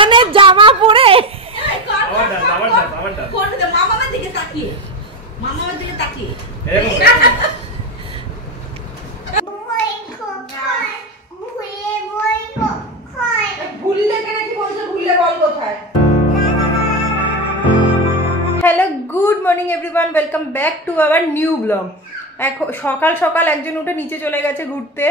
ধরনের জামা পরে মামার দিকে তাকিয়ে ভুললে কেন কি বলছো? ভুললে বল কোথায়? Hello good morning everyone, welcome back to our new blog. এখন সকাল সকাল একজন উঠে নিচে চলে গেছে ঘুরতে,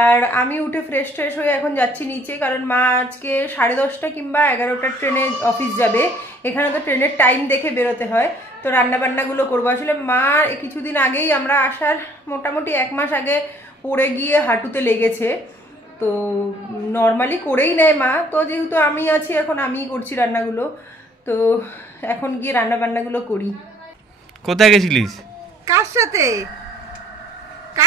আর আমি উঠে ফ্রেশ হয়ে এখন যাচ্ছি নিচে, কারণ মা আজকে 10:30 কিংবা 11টার ট্রেনে অফিস যাবে। এখানে তো ট্রেনের টাইম দেখে বেরোতে হয়, তো রান্নাবান্নাগুলো করবো। আসলে মা কিছুদিন আগেই, আমরা আসার মোটামুটি 1 মাস আগে পড়ে গিয়ে হাঁটুতে লেগেছে, তো নর্মালি করেই নেয় মা। তো যেহেতু আমি আছি এখন, আমিই করছি রান্নাগুলো, তো এখন গিয়ে রান্নাবান্নাগুলো করি। কোথায় গেছিলিস? কার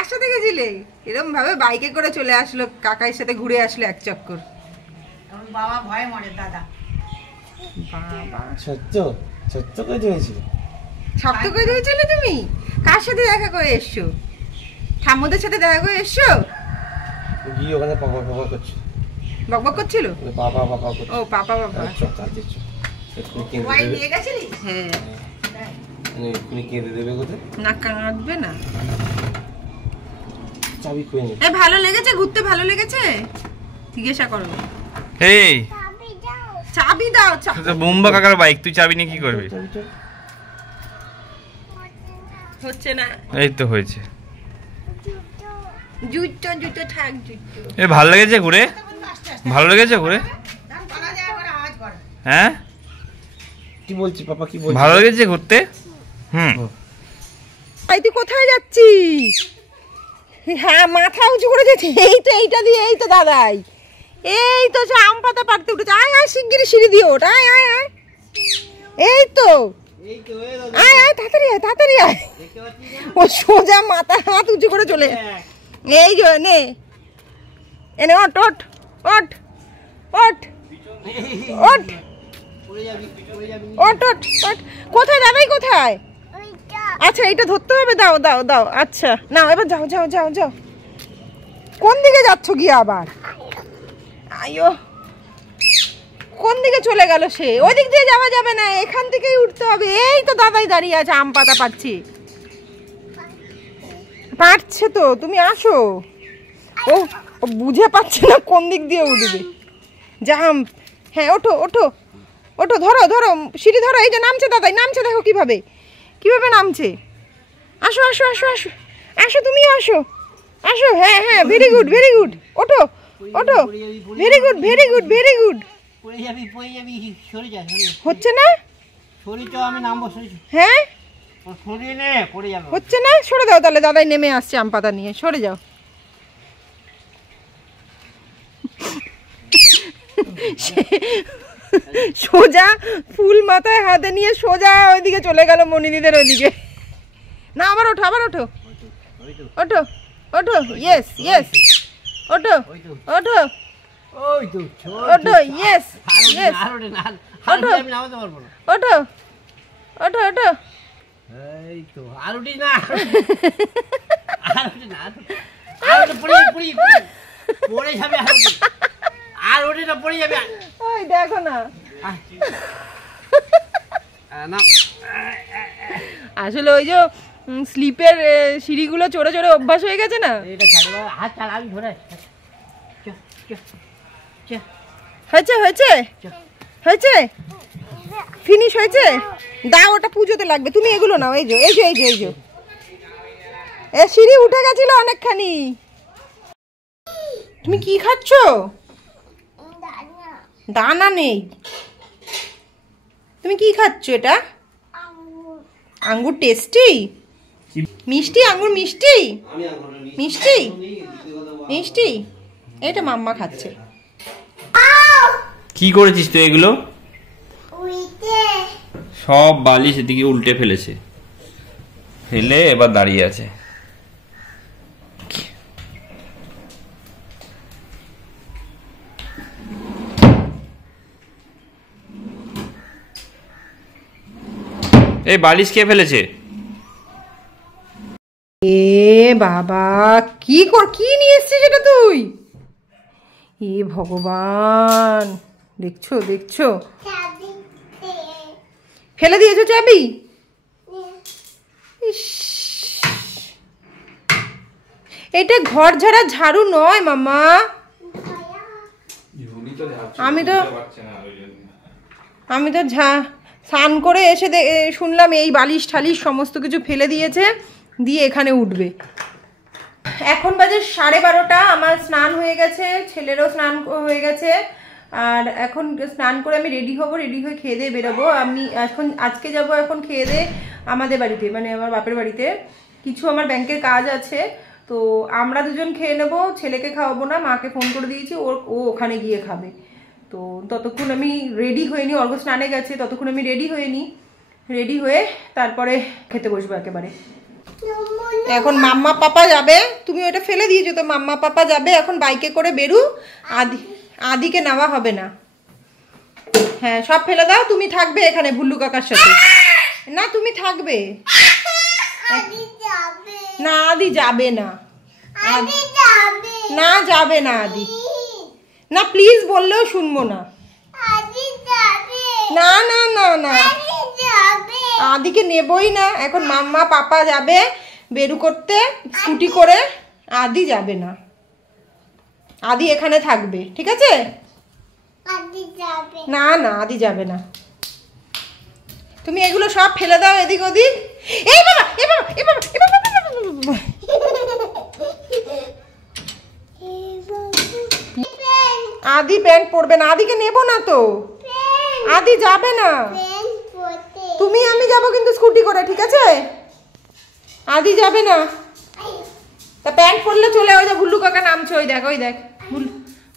সাথে গেছিলে? এরকম ভাবে বাইকে করে চলে আসলো, কাকাইয়ের সাথে ঘুরে আসলো এক চক্কর। বাবা ভয় মরে দাদা। বাবা সত্য করে দিয়েছিল। শক্ত করে দিয়েছিলে তুমি? কার সাথে দেখা করে এসছো? ঠাম্মুদের সাথে দেখা করে এসছো? গিয়ে ওখানে পাপা করছিল। বকবক করছিল? পাপা করছিল। ও পাপা ভয় নিয়ে গেছিলি? হ্যাঁ। এক্ষুনি কেঁদে দেবে কোথায়? না কাঁদবে না। চাবি খুঁজে নে। ভালো লেগেছে ঘুরতে? ভালো লেগেছে? জিজ্ঞাসা করো। এই চাবি দাও। বুম্বা কাকার বাইক, তুই চাবি নিয়ে কি করবি? হচ্ছে না। এই তো হয়েছে। জুতো থাক জুতো। এ ভালো লেগেছে ঘুরে? ভালো লেগেছে ঘুরে? হ্যাঁ কি বলছি পাপা, কি বলছি? ভালো লেগেছে ঘুরতে? ভাই তুই কোথায় যাচ্ছিস? হ্যাঁ মাথা উঁচু করে যাচ্ছে। এই তো এইটা দিয়ে, এই তো দাদাই, এই তো আম পাতা পাড়তে উঠেছে। আয় শিগগিরি সিঁড়ি দিয়ে ওঠ। আয় এই তো আয় তাড়াতাড়ি আয়। ও সোজা মাথা হাত উঁচু করে চলে। এই যে নে এনে ওঠ। কোথায় দাদাই কোথায়? আচ্ছা এইটা ধরতে হবে, দাও। আচ্ছা না এবার যাও। কোন দিকে যাচ্ছ গিয়ে আবার? আয়ো কোন দিকে চলে গেল সে? ওই দিক দিয়ে যাওয়া যাবে না, এখান থেকেই উঠতে হবে। এই তো দাদাই দাঁড়িয়ে আছে, আম পাতা পাড়ছে তো, তুমি আসো। ও বুঝে পাচ্ছে না কোন দিক দিয়ে উঠবে। জাম। হ্যাঁ ওঠো ধরো সিঁড়ি ধরো। এই যে নামছে দাদাই, নামছে, দেখো কিভাবে নামছে। আসো তুমি আসো। হ্যাঁ ভেরি গুড। ওঠো ভেরি গুড। হচ্ছে না? হ্যাঁ হচ্ছে না, সরে দাও তাহলে। দাদাই নেমে আসছে আম পাতা নিয়ে, সরে যাও। সোজা ফুল মাথায় হাতে নিয়ে সোজা ওইদিকে চলে গেল, মনিদিদের ওইদিকে। না আবার ওঠো ইয়েস ওঠো ইয়েস ওঠো এই তো আর উঠি না। পড়ে যাবে। আর উঠি না, পড়ে যাবে। ওই দেখো না, আসলে ওই যে স্লিপের সিঁড়িগুলো চড়ে অভ্যাস হয়ে গেছে না। হাত ছাড়, আমি ধরে। হয়েছে ফিনিশ হয়েছে। দাও, ওটা পুজোতে লাগবে। তুমি এগুলো নাও। এই যে সিঁড়ি উঠে গেছিল অনেকখানি। তুমি কি খাচ্ছ? দানা নেই। তুমি কি খাচ্ছ? এটা আঙ্গুর। টেস্টি মিষ্টি আঙ্গুর, মিষ্টি। এটা মাম্মা খাচ্ছে। কি করেছিস তুই এগুলো? সব বালি সেদিকে উল্টে ফেলেছে, ফেলে এবার দাঁড়িয়ে আছে। এই বালিশ কে ফেলেছে? এ বাবা, কি নিয়ে এসছিস এটা তুই? এ ভগবান, দেখছো দেখছো, ফেলে দিয়েছো চাবি। ইস, এটা ঘর ঝাড়া ঝাড়ু নয় মামা। আমি তো স্নান করে এসে শুনলাম এই বালিশ ঠালিশ সমস্ত কিছু ফেলে দিয়েছে, দিয়ে এখানে উঠবে। এখন বাজে 12:30, আমার স্নান হয়ে গেছে, ছেলেরও স্নান হয়ে গেছে। আর এখন স্নান করে আমি রেডি হব, রেডি হয়ে খেয়ে দিয়ে বেরোবো। আমি এখন আজকে যাব এখন খেয়ে দিয়ে আমাদের বাড়িতে, মানে আমার বাপের বাড়িতে কিছু আমার ব্যাংকের কাজ আছে, তো আমরা দুজন খেয়ে নেবো, ছেলেকে খাওয়াবো না, মাকে ফোন করে দিয়েছি, ও ওখানে গিয়ে খাবে। তো ততক্ষণ আমি রেডি হয়ে নিই, অর্ঘ স্নানে গেছে, ততক্ষণ আমি রেডি হয়ে নিই, রেডি হয়ে তারপরে খেতে বসবো একেবারে। এখন মাম্মা পাপা যাবে, তুমি ওটা ফেলে দিয়েছো তো, মাম্মা পাপা যাবে এখন বাইকে করে বেরু, আদিকে নেওয়া হবে না। হ্যাঁ সব ফেলে দাও, তুমি থাকবে এখানে ভুল্লু কাকার সাথে। না তুমি থাকবে না, আদি যাবে না, না যাবে না আদি, না প্লিজ বললেও শুনবো না। না না না না, আদিকে নেবই না। এখন মাম্মা পাপা যাবে বেরু করতে স্কুটি করে, আদি যাবে না, আদি এখানে থাকবে, ঠিক আছে? না না আদি যাবে না, তুমি এগুলো সব ফেলে দাও এদিক ওদিক। এই বাবা এ বাবা এ বাবা এ বাবা, আদি প্যান্ট পরবে না, আদিকে নেবো না তো, আদি যাবে না। তুমি আমি যাবো কিন্তু স্কুটি করে, ঠিক আছে? আদি যাবে না। তা প্যান্ট পরলে চলে, ওই যে ভুল্লু কাকা নামছে, ওই দেখ ওই দেখ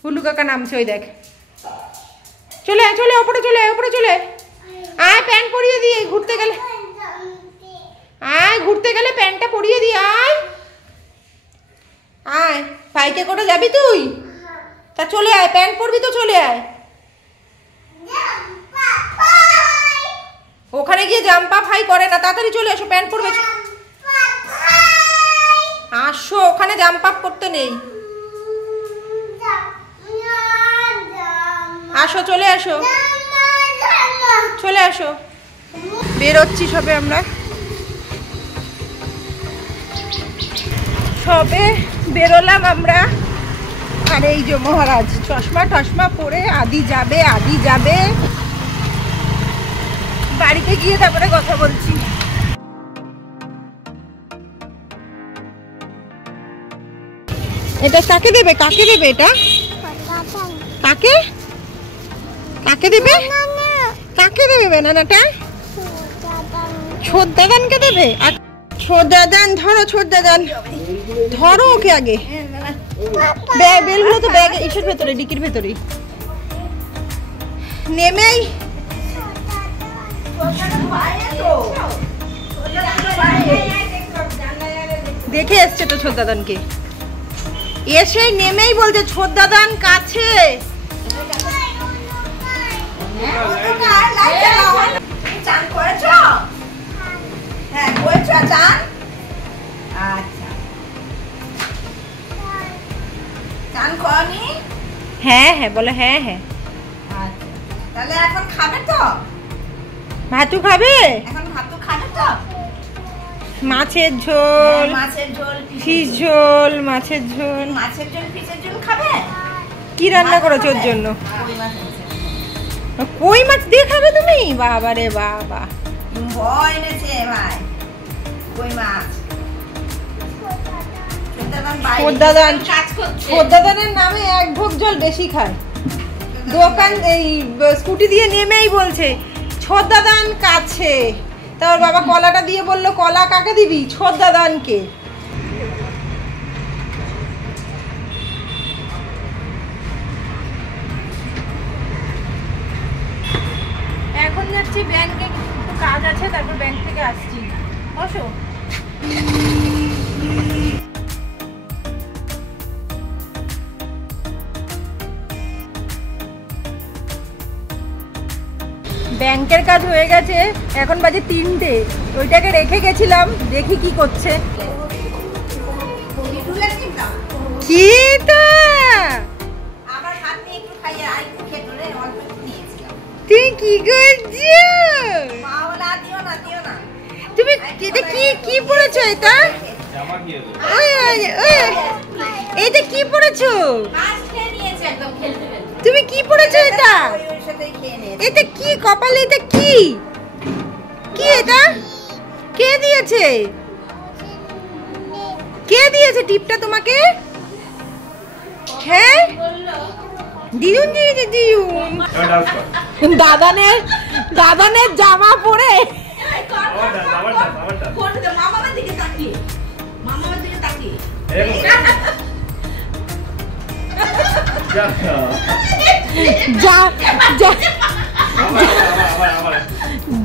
ভুল্লু কাকা নামছে, ওই দেখ। চলে চলে ওপরে চলে, ওপরে চলে আয়, প্যান্ট পরিয়ে দিয়ে ঘুরতে গেলে, আয় ঘুরতে গেলে প্যান্টটা পরিয়ে দিয়ে আয়, আয় বাইকে করে যাবি তুই? তা চলে আয়, প্যান্ট পরবি তো চলে আয়। ওখানে গিয়ে জাম্পা ভাই করে না, তাড়াতাড়ি চলে এসো, প্যান্ট পরবে। আসো, ওখানে জাম্প আপ করতে নেই, আসো চলে আসো, চলে আসো। বেরোচ্ছি সবে আমরা, সবে বেরোলাম আমরা। আর এই যে মহারাজ চশমা টশমা পরে, আদি যাবে, আদি যাবে, বাড়িতে গিয়ে তারপরে কথা বলছি। এটা কাকে দেবে, কাকে দেবে এটা, কাকে কাকে দেবে, কাকে দেবে বেনানাটা? ছোটদাদানকে দেবে। ছোটদাদান ধরো, ছোটদাদান ধরো ওকে আগে। বেলগুলো তো ব্যাগ ইসের ভেতরে, ডিকির ভেতরে। নেমেই দেখে এসছে তো ছোটদাদানকে, এসে নেমেই বলছে ছোটদাদান কাছে। চান করেছো? হ্যাঁ করেছো চান? আচ্ছা, চান করনি? হ্যাঁ হ্যাঁ বলে, হ্যাঁ হ্যাঁ। আচ্ছা তাহলে এখন খাবে তো? ভাতু খাবে এখন ভাত খাবে তো? মাছের ঝোল, মাছের ঝোল, ফিশ ঝোল, মাছের ঝোল। মাছের ঝোল ফিশের ঝোল খাবে? কি রান্না করেছো ওর জন্য? কই মাছ দিয়ে খাবে তুমি? বাবা রে বাবা, ভয় এনেছে ভাই কই মাছ। ছোটদাদানের নামে এক ভোগ জল বেশি খায়। দোকান এই স্কুটি দিয়ে নেমেই বলছে ছোটদাদান কাছে। তার বাবা কলাটা দিয়ে বললো, কলা কাকে দিবি? ছোটদাদানকে। এখন যাচ্ছি ব্যাংকে, একটু কাজ আছে, তারপর ব্যাংক থেকে আসছি। বসো। ব্যাংকের কাজ হয়ে গেছে, এখন বাজে 3টে। ওইটাকে রেখে গেছিলাম, দেখি কি করছে। কি তা আবার হাত নিয়ে একটু খাইয়ে, আর একটু খেয়ে তুমি কি করছো? মা বলা দিও না দিও না। তুমি এটা কি পড়েছো এটা? জামা কি হলো? ওই এটা কি পড়েছো? মাছ খেয়ে নিয়েছে একদম খেলতে খেলতে। তুমি কি পড়েছো এটা? ওই সাথেই খেয়ে নিয়েছে। এটা কি কপালে? এটা কি এটা? কে দিয়েছে? কে দিয়েছে টিপটা তোমাকে? হ্যাঁ দিদুন দিয়েছে দিদুন। দাদানের জামা পরে মামার দিকে তাকিয়ে মামার দিকে তাকিয়ে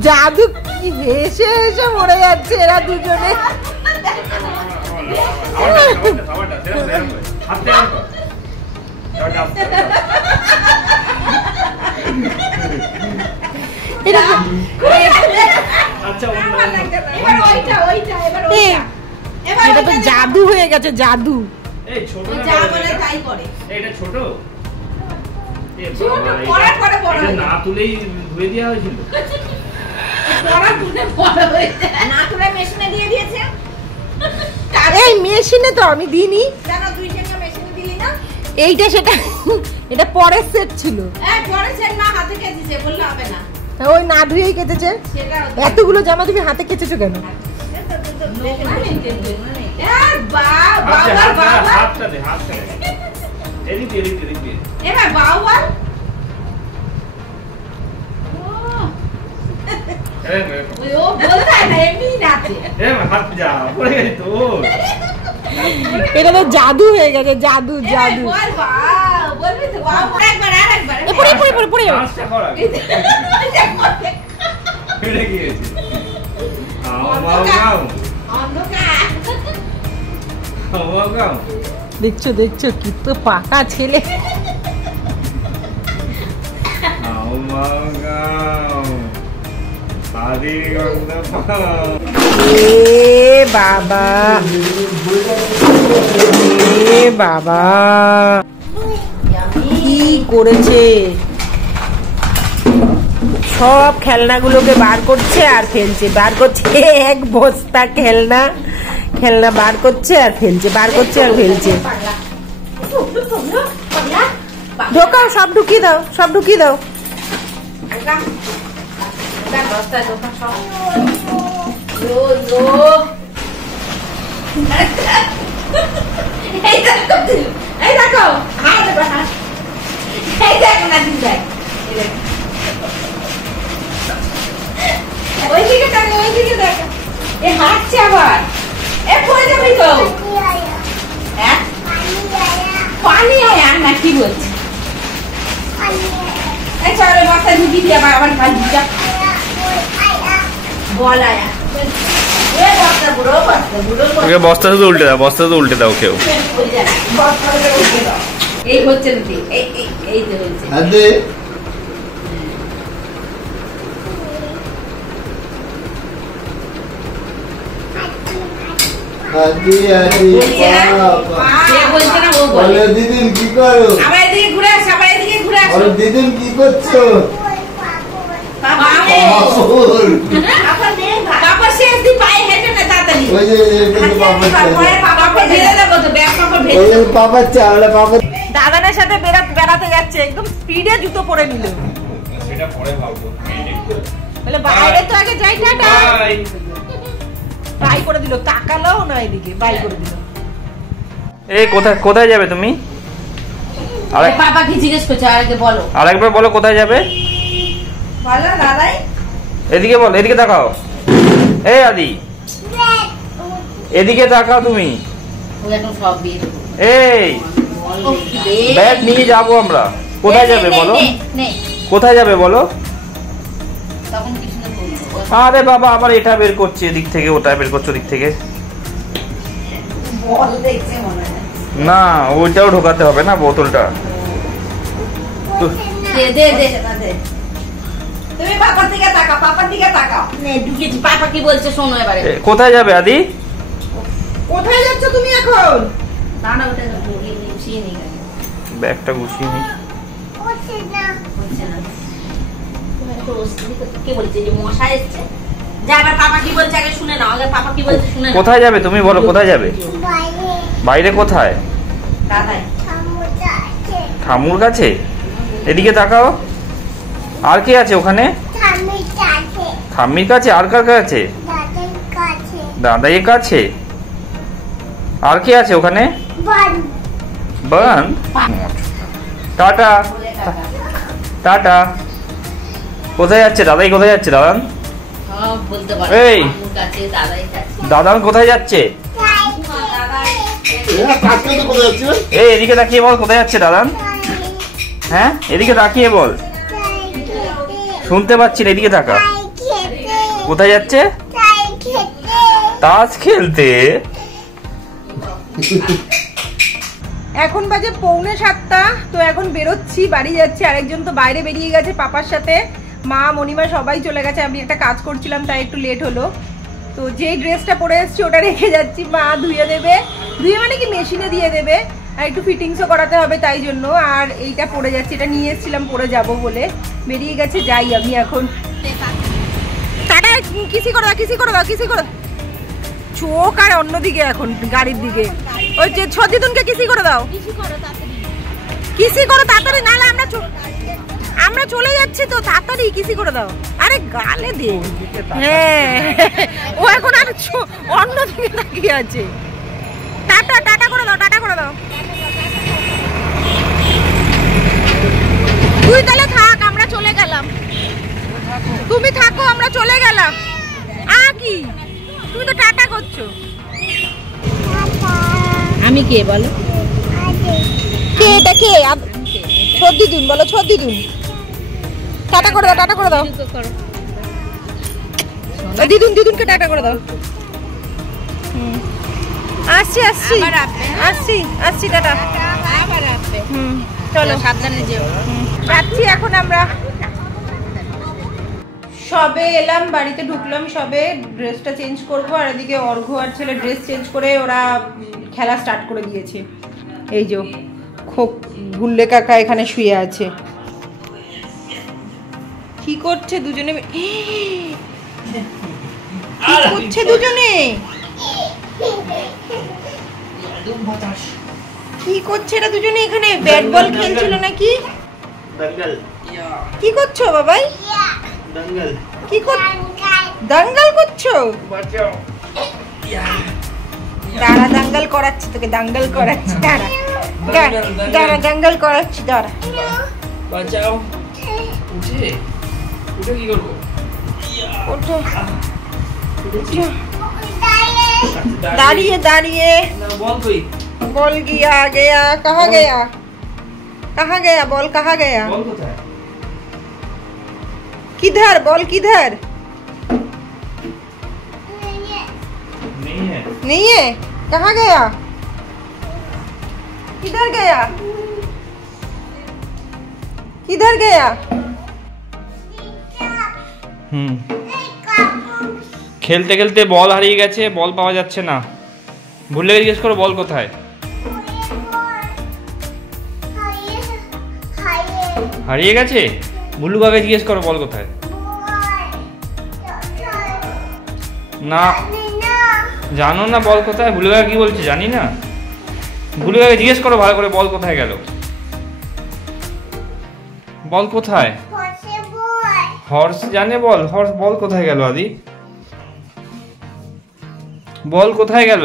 জাদু কি হেসে হেসে মরে যাচ্ছে এরা দুজনে। এটা তো জাদু হয়ে গেছে, জাদু। যা বলে তাই করে। এটা ছোট পড়ার পরে বড় হয়ে না তুলেই ধুয়ে দেওয়া হয়েছিল। পড়ার পরে বড় হয়েছে। না তুলে মেশিনে দিয়ে দিয়েছে। এই মেশিনে তো আমি দিইনি। জানো দুই টাকা মেশিনে দিলি না? এইটা সেটা এটা পরের সেট ছিল। পরে সেন মা হাতে কেটেছে বললে হবে না। ওই না ধুয়েই কেটেছে। সেটা এতগুলো জামা তুমি হাতে কেচেছো কেন? হাতটা দে এদিক দিয়ে এবার বাউল ও বলতে না এমনি নাচে। হাত যা পড়ে গেছে তো। এটা তো জাদু হয়ে গেছে, জাদু জাদু। বল বাউ বলবি তো বাউ আরেকবার পড়ে কাজটা কর আগে। ফেলে গিয়েছে। গাও অন্ধকার গাও। দেখছো কি তো পাকা ছেলে। বাবা কি করেছে? সব খেলনাগুলোকে বার করছে আর ফেলছে, বার করছে এক বস্তা খেলনা বার করছে আর ফেলছে, বার করছে আর ফেলছে। ঢোকাও, সব ঢুকিয়ে দাও। এই দেখো না দিন যাই ওইদিকে দেখো এ হাঁটছে আবার এ পড়ে যাবি তো। হ্যাঁ পানি আয়া না কি বলছি? চলো মাথায় ঢুকি দিয়ে আবার খালি বল আয়া বস্তা শুধু উল্টে দাও কেউ। এই হচ্ছে এই যে হচ্ছে দিদিন কি করো? আবার এদিকে ঘুরে আস, দিদিন কি করছো? দাদানের সাথে বেড়াতে যাচ্ছে, একদম স্পিডে জুতো পরে নিল। সেটা পরে ভাববো। বলে বাইরে তো আগে যাই, টাটা বাই করে দিল, তাকালোও না এদিকে, বাই করে দিল। এই কোথায় যাবে তুমি? বাবা কি জিজ্ঞেস করছে আগে বলো। আরেকবার বলো কোথায় যাবে? বলো দাদাই। এদিকে বল, এদিকে তাকাও। এই আদি এদিকে তাকাও তুমি। এই ব্যাগ নিয়ে যাবো আমরা। কোথায় যাবে বলো? কোথায় যাবে বলো? আরে বাবা আবার এটা বের করছে এদিক থেকে, ওটা বের করছে ওদিক থেকে। না ওইটাও ঢোকাতে হবে না, বোতলটা। তুমি পাপার দিকে তাকাও। ঢুকেছি, পাপা কি বলছে শোনো এবারে। কোথায় যাবে আদি? কোথায় যাচ্ছ তুমি এখন? দাঁড়া ওটা গুছিয়ে নিয়ে গেছে। ব্যাগটা গুছিয়ে নি। তো কে বলছে যে মশা এসছে? যা আবার পাপা কি বলছে আগে শুনে নাও, আগে পাপা কি বলছে শুনে নাও। কোথায় যাবে তুমি বলো, কোথায় যাবে? বাইরে কোথায়? দাদাই ঠাম্মুর কাছে। এদিকে তাকাও, আর কে আছে ওখানে? ঠাম্মির কাছে। আর কার কাছে? দাদাইয়ের কাছে। আর কে আছে ওখানে? বান। Tata tata. কোথায় যাচ্ছে দাদাই? কোথায় যাচ্ছে দাদান? সব বলতে পারো। এই। মামুর কাছে, দাদাই কাছে। দাদান কোথায় যাচ্ছে? এই এদিকে তাকিয়ে বল, কোথায় যাচ্ছে দাদান? হ্যাঁ এদিকে তাকিয়ে বল, শুনতে পাচ্ছি না, এদিকে তাকা। কোথায় যাচ্ছে? তাস খেলতে। এখন বাজে 6:45, তো এখন বেরোচ্ছি, বাড়ি যাচ্ছি। আরেকজন তো বাইরে বেরিয়ে গেছে পাপার সাথে, মা মণিমা সবাই চলে গেছে। আমি একটা কাজ করছিলাম তাই একটু লেট হলো। তো যেই ড্রেসটা পরে এসেছি ওটা রেখে যাচ্ছি, মা ধুয়ে দেবে, ধুয়ে মানে কি মেশিনে দিয়ে দেবে, আর একটু ফিটিংসও করাতে হবে তাই জন্য। আর এইটা পরে যাচ্ছি, এটা নিয়ে এসেছিলাম পরে যাব বলে, বেরিয়ে গেছে। যাই আমি এখন। টাটা। কিসি করে দাও, কিসি করে দাও, কিসি করে। চোখ আর অন্যদিকে এখন গাড়ির দিকে। ওই যে সদিদুনকে কিসি করে দাও, কিসি করো তাড়াতাড়ি, নাহলে আমরা চলে যাচ্ছি তো, তাড়াতাড়ি কিসি করে দাও। আরে গালে দে। হ্যাঁ ও এখন আর অন্যদিকে তাকিয়ে আছে। টাটা টাটা করে দাও, টাটা করে দাও। তুই তাহলে থাক, আমরা চলে গেলাম। তুমি থাকো, আমরা চলে গেলাম। কি তুমি তো টাটা করছো। আমি কে বলো? কে এটা? কে? সর্দিদুন বলো, সর্দিদুন। টাটা করে দাও, টাটা করে দাও। দিদুন, দিদুনকে টাটা করে দাও। আসছি আসছি আসছি আসছি, টাটা। চলো সাবধানে যেও। যাচ্ছি এখন আমরা। সবে এলাম, বাড়িতে ঢুকলাম সবে, ড্রেসটা চেঞ্জ করব। আর এদিকে অর্ঘ্য আর ছেলে ড্রেস চেঞ্জ করে ওরা খেলা স্টার্ট করে দিয়েছে। এই যে খুব ভুল্লে কাকা এখানে শুয়ে আছে। কি করছে দুজনে? কি করছে দুজনে? কি করছে এরা দুজনে এখানে? ব্যাট বল খেলছিল নাকি? কি করছো বাবাই? কি দাঙ্গাল করছো? দাঁড়া, দাঙ্গাল করাচ্ছি তোকে, দাঙ্গাল করাচ্ছি। দাঁড়া দাঁড়া, দাঙ্গাল করাচ্ছি, দাঁড়া। বাঁচাও। উঠে উঠে কি করবো? ওঠো, दाड़िए दाड़िए बॉल गया गया कहाँ गया बॉल कहाँ गया किधर बॉल किधर नहीं है कहाँ गया किधर गया किधर गया খেলতে খেলতে বল হারিয়ে গেছে, বল পাওয়া যাচ্ছে না। ভুলে জিজ্ঞেস করো বল কোথায়। হারিয়ে গেছে? ভুলু কাকে জিজ্ঞেস করো বল কোথায়। না জানো না বল কোথায়? ভুলু কাকা কি বলছে জানি না। ভুলু কাকে জিজ্ঞেস করো ভালো করে বল কোথায় গেল। বল কোথায়? হর্স জানে বল, হর্স বল কোথায় গেল আদি? বল কোথায় গেল?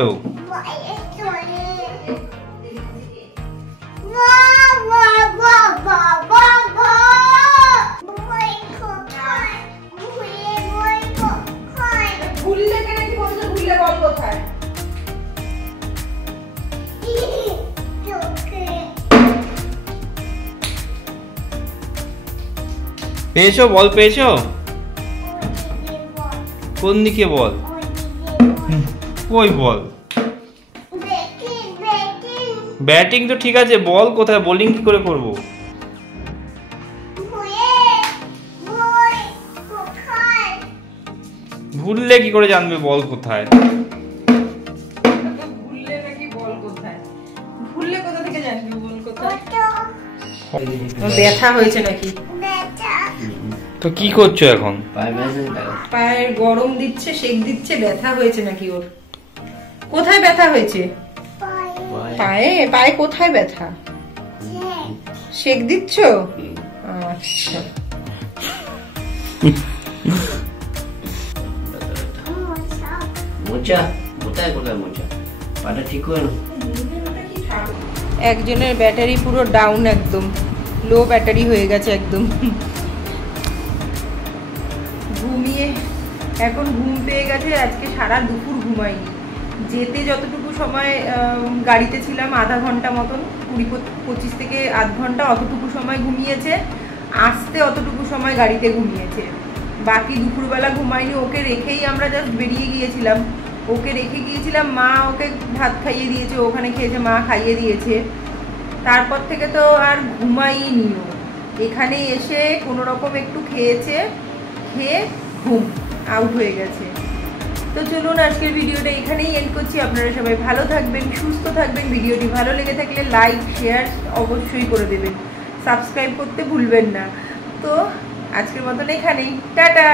পেয়েছো বল? পেয়েছো? কোন দিকে বল? ওই বল। ব্যাটিং তো ঠিক আছে, বল কোথায়? বোলিং কি করে করব? ভুললে কি করে জানবে বল কোথায়? ভুললে নাকি বল কোথায়? ভুললে কোথা থেকে জানবি বল কোথায়? ব্যথা হয়েছে নাকি? তো কি করছো এখন? পায়ে গরম দিচ্ছে, সেক দিচ্ছে। ব্যথা হয়েছে নাকি ওর? কোথায় ব্যথা হয়েছে? পায়ে? পায়ে কোথায় ব্যথা? সেক দিচ্ছ? আচ্ছা। মোচা কোথায় কোথায় মোচা? পাটা ঠিক করে নাও। একজনের ব্যাটারি পুরো ডাউন, একদম লো ব্যাটারি হয়ে গেছে একদম। ঘুমিয়ে এখন ঘুম পেয়ে গেছে। আজকে সারা দুপুর ঘুমাইনি। যেতে যতটুকু সময় গাড়িতে ছিলাম, আধা ঘন্টা মতন, 20-25 থেকে আধ ঘন্টা, অতটুকু সময় ঘুমিয়েছে। আসতে অতটুকু সময় গাড়িতে ঘুমিয়েছে। বাকি দুপুরবেলা ঘুমাইনি। ওকে রেখেই আমরা জাস্ট বেরিয়ে গিয়েছিলাম। ওকে রেখে গিয়েছিলাম, মা ওকে ভাত খাইয়ে দিয়েছে, ওখানে খেয়েছে, মা খাইয়ে দিয়েছে। তারপর থেকে তো আর ঘুমাইনি। ও এখানে এসে কোনো রকম একটু খেয়েছে, খেয়ে ঘুম আউট হয়ে গেছে। তো চলুন আজকের ভিডিওটা এখানেই এন্ড করছি। আপনারা সবাই ভালো থাকবেন, সুস্থ থাকবেন। ভিডিওটি ভালো লেগে থাকলে লাইক শেয়ার অবশ্যই করে দেবেন, সাবস্ক্রাইব করতে ভুলবেন না। তো আজকের মতন এখানেই, টাটা।